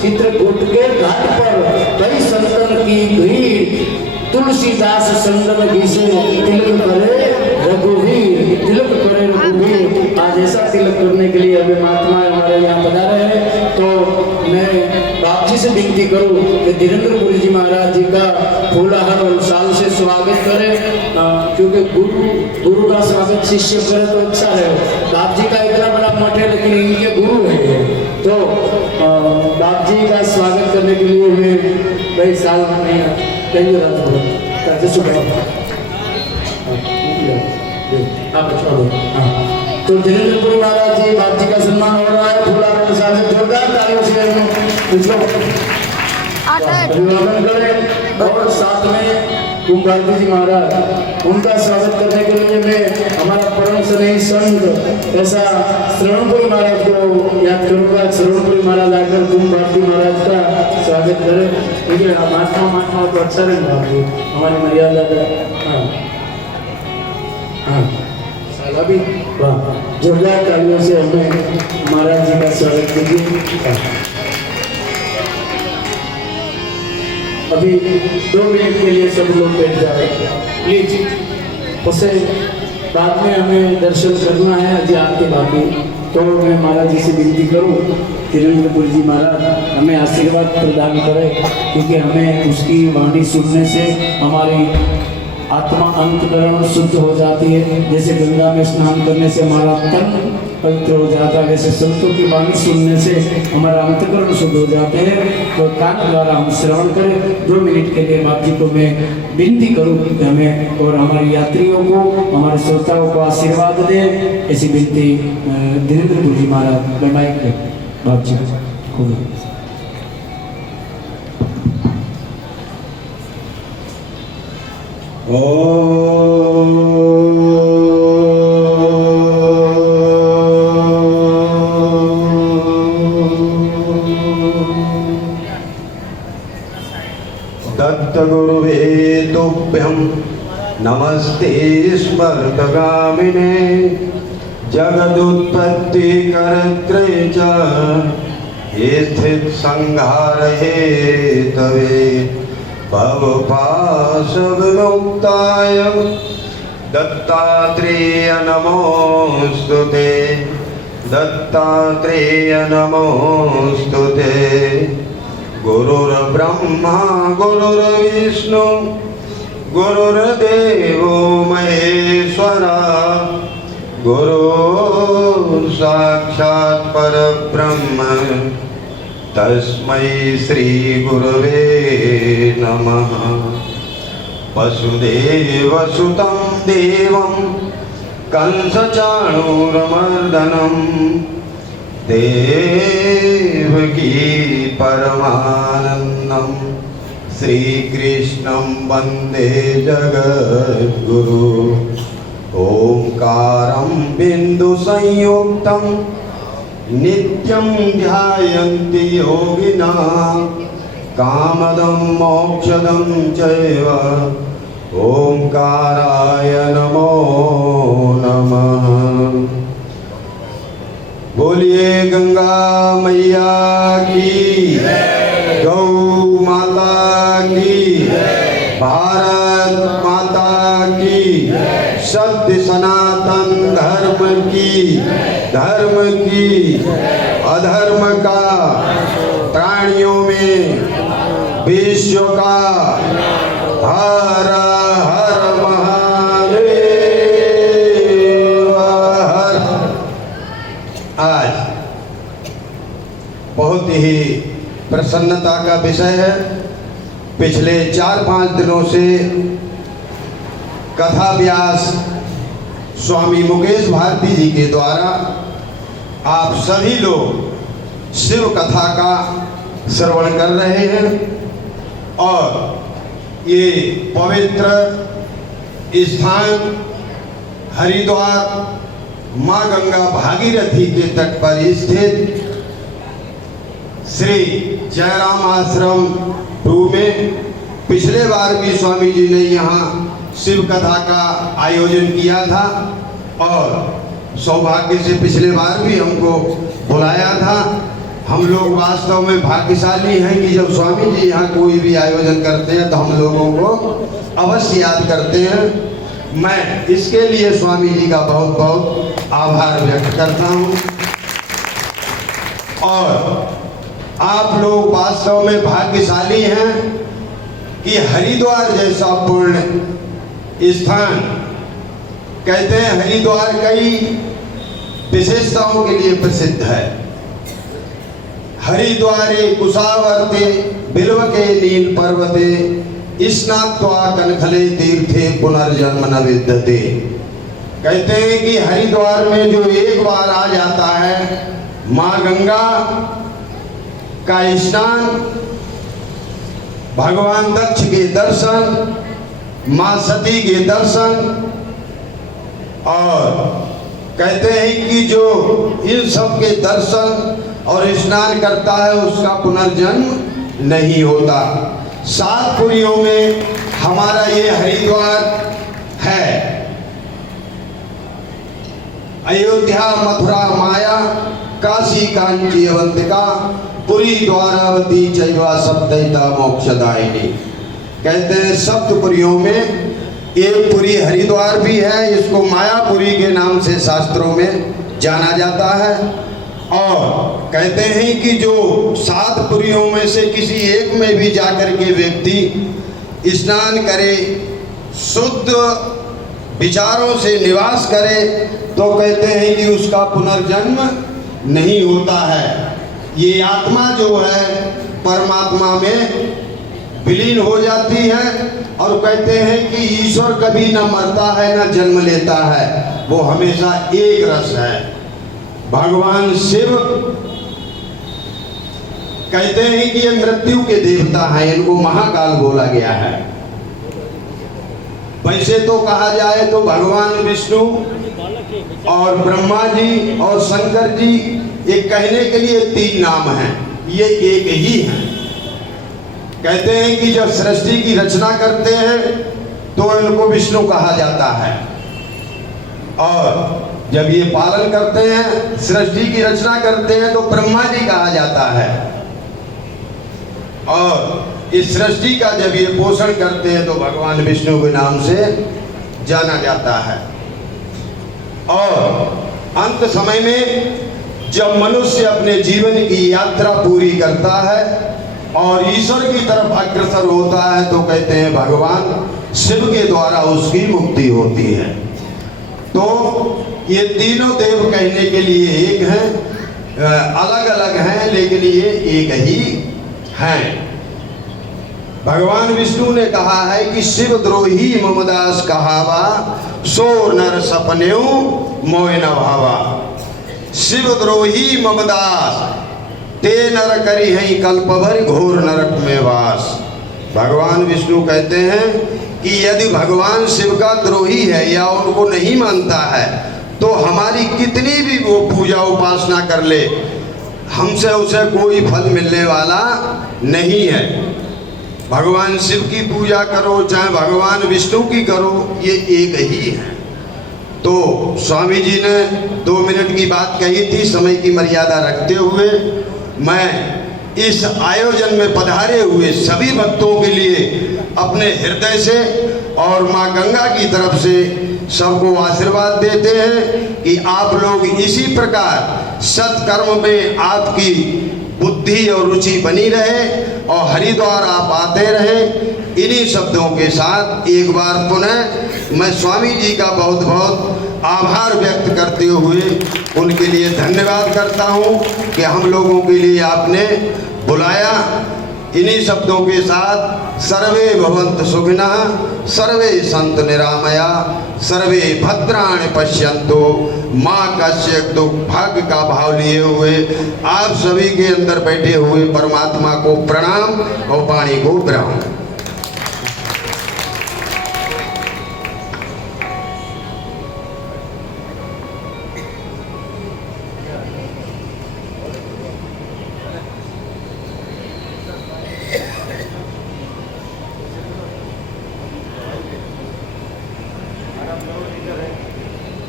चित्रकूट के घाट पर कई संतन की भीड़, तुलसीदास संगम घिसे तिलक करे रघुवीर, तिलक करे रघुवीर। आज ऐसा तिलक करने के लिए अभी महात्मा हमारे यहाँ पधारे हैं। तो मैं बाप जी से विनती करूँ कि धीरेन्द्रपुरी जी महाराज जी का फूलहार और साल से स्वागत करें, क्योंकि गुरु का स्वागत शिष्य करे तो अच्छा है। बाप जी का इतना बड़ा मठ है लेकिन इनके गुरु है, तो बाप जी का स्वागत करने के लिए मैं कई साल में तो धीरेन्द्रपुरी महाराज जी बाप जी का सम्मान हो रहा है। फूलहार और साल से जोरदार तालियों से अभिवादन करें। और साथ में कुंभारती जी महाराज, उनका स्वागत करने के लिए मैं हमारा परम स्नेही संत ऐसा श्रवणपुरी महाराज को याद करूँगा। श्रवणपुरी महाराज आकर कुंभारती महाराज का स्वागत करें, क्योंकि महात्मा तो अच्छा रहेगा हमारी मर्यादा का। हाँ अभी वाह, जोरदार तालियों से हमें महाराज जी का स्वागत कीजिए। अभी 2 मिनट के लिए सब लोग बैठ जाए प्लीज, उससे बाद में हमें दर्शन करना है अजय आपके बाकी। तो मैं महाराज जी से विनती करूं धीरेन्द्रपुरी जी महाराज हमें आशीर्वाद प्रदान करें, क्योंकि हमें उसकी वाणी सुनने से हमारी आत्मा अंतकरण शुद्ध हो जाती है। जैसे गंगा में स्नान करने से हमारा तन पवित्र हो जाता है, वैसे संतों की वाणी सुनने से हमारा अंतकरण शुद्ध हो जाते हैं। तो कान द्वारा हम श्रवण करें। 2 मिनट के लिए बाप जी को मैं विनती करूं कि हमें और हमारे यात्रियों को, हमारे श्रोताओं को आशीर्वाद दें। ऐसी विनती धीरेन्द्रपुरी जी महाराज माइक पे बाप जी को। दत्तगुरुवे तुभ्यं नमस्ते स्मर्तगामिने जगदुत्पत्ति करत्रे च स्थित संहारये तवे भवपाशविमुक्ताय दत्तात्रेय नमोस्तुते, दत्तात्रेय नमोस्तुते। गुरुर्ब्रह्मा गुरुर्विष्णु गुरुर्देवो महेश्वरा, गुरुः साक्षात् परब्रह्म तस्मै श्री गुरवे नमः। वसुदेवसुतं देवं कंसचाणूरमर्दनं देवकी परमानन्दं श्रीकृष्णं वन्दे जगद्गुरु। ओंकारं बिन्दुसंयुक्तं नित्यं ध्यायन्ति योगिनः कामदं मोक्षदं चैव। ओंकाराय नमो नमः। बोलिए गंगा मैया की, गौ माता की, भारत माता की, सत्य सनातन धर्म की, अधर्म का प्राणियों में विश्व का हर हर महादेव हर। आज बहुत ही प्रसन्नता का विषय है। पिछले 4-5 दिनों से कथा व्यास स्वामी मुकेश भारती जी के द्वारा आप सभी लोग शिव कथा का श्रवण कर रहे हैं और ये पवित्र स्थान हरिद्वार माँ गंगा भागीरथी के तट पर स्थित श्री जयराम आश्रम 2 में पिछले बार भी स्वामी जी ने यहाँ शिव कथा का आयोजन किया था और सौभाग्य से पिछले बार भी हमको बुलाया था। हम लोग वास्तव में भाग्यशाली हैं कि जब स्वामी जी यहाँ कोई भी आयोजन करते हैं तो हम लोगों को अवश्य याद करते हैं। मैं इसके लिए स्वामी जी का बहुत बहुत आभार व्यक्त करता हूँ। और आप लोग वास्तव में भाग्यशाली हैं कि हरिद्वार जैसा पुण्य स्थान, कहते हैं हरिद्वार कई विशेषताओं के लिए प्रसिद्ध है। हरिद्वारे कुशावर्ते बिल्वके नील पर्वते स्नात्वा कनखले तीर्थे पुनर्जन्म न विद्यते। कहते हैं कि हरिद्वार में जो एक बार आ जाता है, माँ गंगा का स्नान, भगवान दक्ष के दर्शन, माँ सती के दर्शन, और कहते हैं कि जो इन सब के दर्शन और स्नान करता है उसका पुनर्जन्म नहीं होता। 7 पुरियों में हमारा ये हरिद्वार है। अयोध्या, मथुरा, माया, काशी, कांची, अवंतिका, पुरी, द्वारावती, चैवा सप्तैता मोक्षदायिनी। कहते हैं सप्तपुरियों में एक पुरी हरिद्वार भी है। इसको मायापुरी के नाम से शास्त्रों में जाना जाता है। और कहते हैं कि जो 7 पुरियों में से किसी एक में भी जाकर के व्यक्ति स्नान करे, शुद्ध विचारों से निवास करे, तो कहते हैं कि उसका पुनर्जन्म नहीं होता है। ये आत्मा जो है परमात्मा में विलीन हो जाती है। और कहते हैं कि ईश्वर कभी न मरता है न जन्म लेता है, वो हमेशा एक रस है। भगवान शिव कहते हैं कि ये मृत्यु के देवता हैं, इनको महाकाल बोला गया है। वैसे तो कहा जाए तो भगवान विष्णु और ब्रह्मा जी और शंकर जी, ये कहने के लिए 3 नाम हैं, ये एक ही है। कहते हैं कि जब सृष्टि की रचना करते हैं तो इनको विष्णु कहा जाता है, और जब ये पालन करते हैं, सृष्टि की रचना करते हैं, तो ब्रह्मा जी कहा जाता है। और इस सृष्टि का जब ये पोषण करते हैं तो भगवान विष्णु के नाम से जाना जाता है। और अंत समय में जब मनुष्य अपने जीवन की यात्रा पूरी करता है और ईश्वर की तरफ अग्रसर होता है, तो कहते हैं भगवान शिव के द्वारा उसकी मुक्ति होती है। तो ये तीनों देव कहने के लिए एक हैं, अलग अलग हैं, लेकिन ये एक ही हैं। भगवान विष्णु ने कहा है कि शिव द्रोही ममदास कहावा, सो नर सपनेऊ मोय न भावा। शिव द्रोही ममदास ते नर करी है कल्पभर घोर नरक में वास। भगवान विष्णु कहते हैं कि यदि भगवान शिव का द्रोही है या उनको नहीं मानता है, तो हमारी कितनी भी वो पूजा उपासना कर ले, हमसे उसे कोई फल मिलने वाला नहीं है। भगवान शिव की पूजा करो चाहे भगवान विष्णु की करो, ये एक ही है। तो स्वामी जी ने 2 मिनट की बात कही थी, समय की मर्यादा रखते हुए मैं इस आयोजन में पधारे हुए सभी भक्तों के लिए अपने हृदय से और माँ गंगा की तरफ से सबको आशीर्वाद देते हैं कि आप लोग इसी प्रकार सत्कर्म में आपकी बुद्धि और रुचि बनी रहे और हरिद्वार आप आते रहें। इन्हीं शब्दों के साथ एक बार पुनः मैं स्वामी जी का बहुत बहुत आभार व्यक्त करते हुए उनके लिए धन्यवाद करता हूँ कि हम लोगों के लिए आपने बुलाया। इन्हीं शब्दों के साथ सर्वे भवन्तु सुखिनः, सर्वे सन्तु निरामया, सर्वे भद्राणि पश्यन्तु, माँ कश्चित् दुःख। भाग्य का भाव लिए हुए आप सभी के अंदर बैठे हुए परमात्मा को प्रणाम और वाणी को विराम।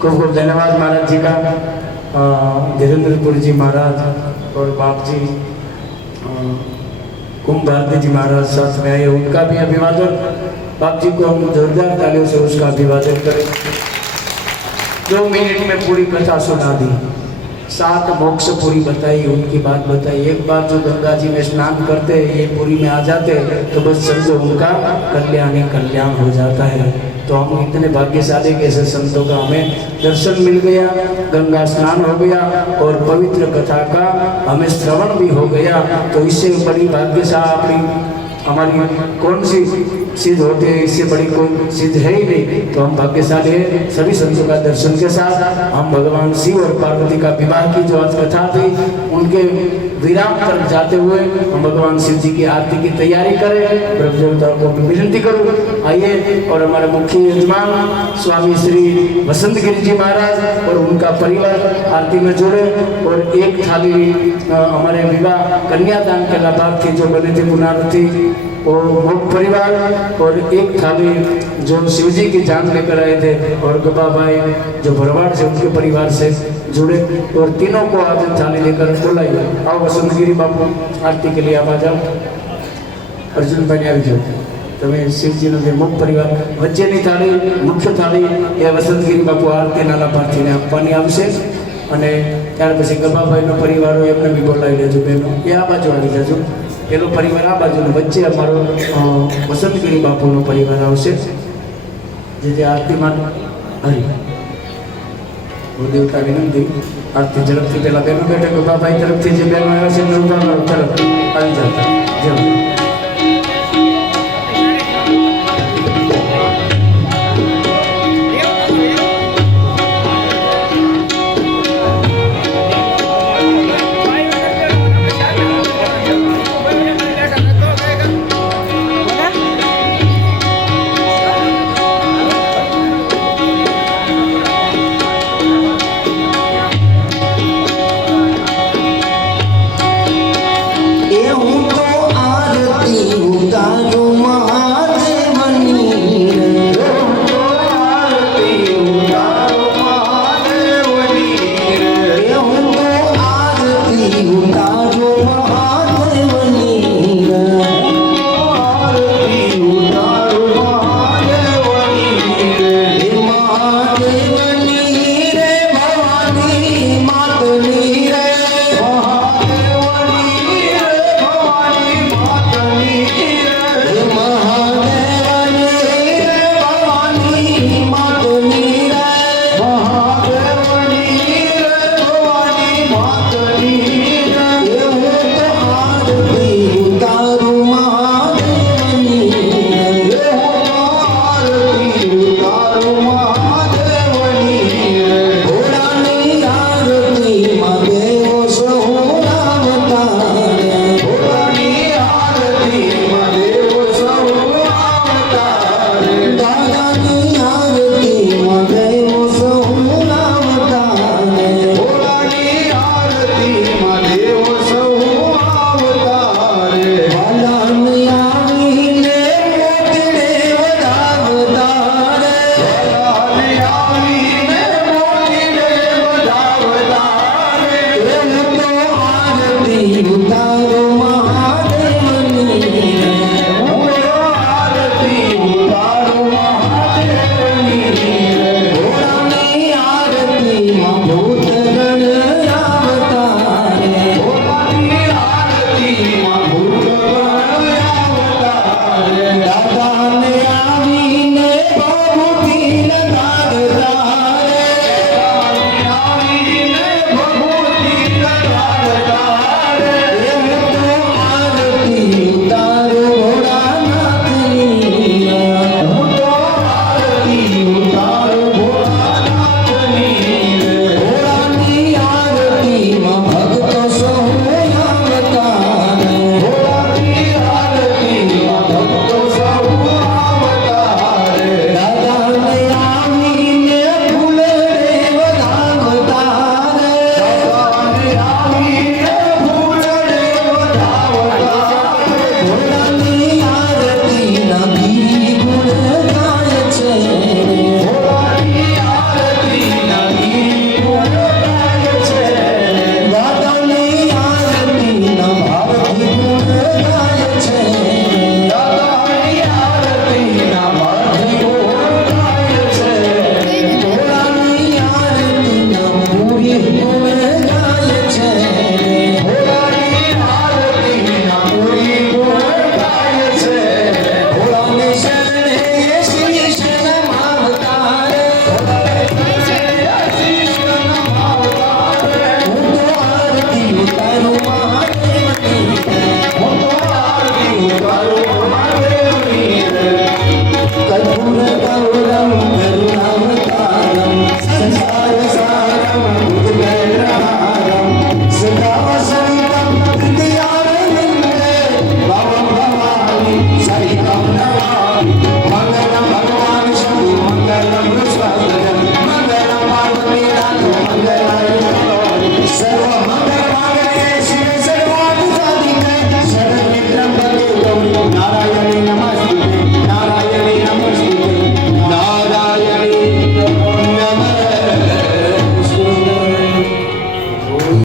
खूब खूब धन्यवाद महाराज जी का। धीरेन्द्रपुर जी महाराज और बाप जी कुंभ भारती जी महाराज साथ में आए, उनका भी अभिवादन। बाप जी को हम जोरदार तालियों से उसका अभिवादन करें। 2 मिनट में पूरी कथा सुना दी, 7 मोक्ष पूरी बताई, उनकी बात बताई। एक बार जो गंगा जी में स्नान करते ये पुरी में आ जाते तो बस समझो उनका कल्याण ही कल्याण हो जाता है। तो हम इतने भाग्यशाली के ऐसे संतों का हमें दर्शन मिल गया, गंगा स्नान हो गया और पवित्र कथा का हमें श्रवण भी हो गया। तो इससे बड़ी भाग्यशाली हमारी कौन सी सिद्ध होती है, इससे बड़ी कोई सिद्ध है ही नहीं। तो हम भाग्यशाली हैं। सभी संतों का दर्शन के साथ हम भगवान शिव और पार्वती का विवाह की जो आज कथा थी उनके विराम पर जाते हुए हम भगवान शिव जी की आरती की तैयारी करें। ब्रह्म देवताओं को विनती करूँ, आइए और हमारे मुख्य यजमान स्वामी श्री वसंत गिरी जी महाराज और उनका परिवार आरती में जुड़े और एक थाली हमारे विवाह कन्यादान के लाभार्थी जो बने थे पुनार्थी और मुख परिवार और एक थाली जो शिव जी की जान लेकर आए थे और गबा भाई जो भरवाड़ से उनके परिवार से जुड़े और तीनों को आज थाली लेकर बुलाइए। आओ वसंत गिरी बापू आरती के लिए आप आ जाओ। अर्जुन भाई आ जाओ। તમે શિવજીનો જે મુખ પરિવાર વચ્ચેની થાળી મુખ્ય થાળી એ વસંતગીરી બાપુ આરતી નાના પાર્થીને આપવાની આવશે અને ત્યાર પછી ગભાભાઈનો પરિવાર હોય એમને બી બોલાવી લેજો બહેનો, એ આ બાજુ આવી જજો। પેલો પરિવાર આ બાજુ, વચ્ચે અમારો વસંતગીરી બાપુનો પરિવાર આવશે જે આરતીમાં હરી દેવતા વિનંતી આરતી ઝડપથી પહેલાં બહેનો બેઠે ગભાભાઈ તરફથી જે બહેનો આવ્યા છે તરફ આવી જતા